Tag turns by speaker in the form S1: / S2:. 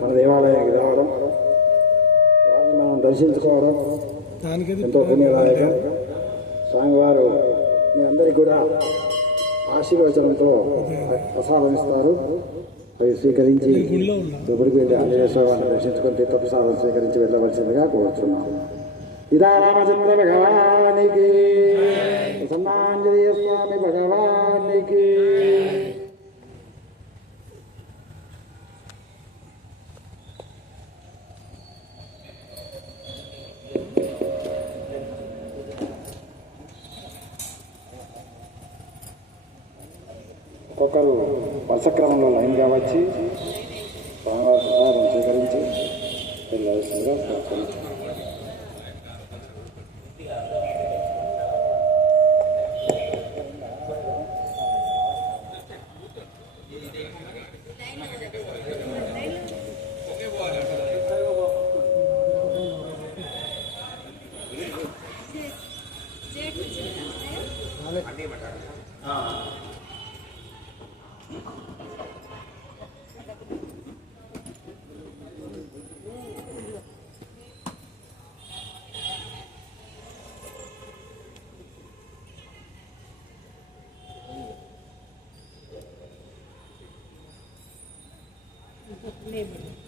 S1: మన దేవాలయానికి రావడం వారిని మనం దర్శించుకోవడం ఎంతో పుణ్యదాయకం. స్వామివారు మీ అందరికీ కూడా ఆశీర్వచనంతో ప్రసాదం ఇస్తారు. అవి స్వీకరించి ఎప్పటికి వెళ్ళి ఆంజనేయ స్వామిని దర్శించుకొని తీర్థప్రసాదం స్వీకరించి వెళ్ళవలసిందిగా కోరుతున్నాను ఇదా రామచంద్ర భగవానికి ప్రసన్నాంజనేయ స్వామి భగవానికి. ఒక్కొక్కరు వరుస క్రమంలో లైన్గా వచ్చి స్వామివారి స్వీకరించి వెళ్ళవలసిందిగా కోరుతున్నాం
S2: Lembro.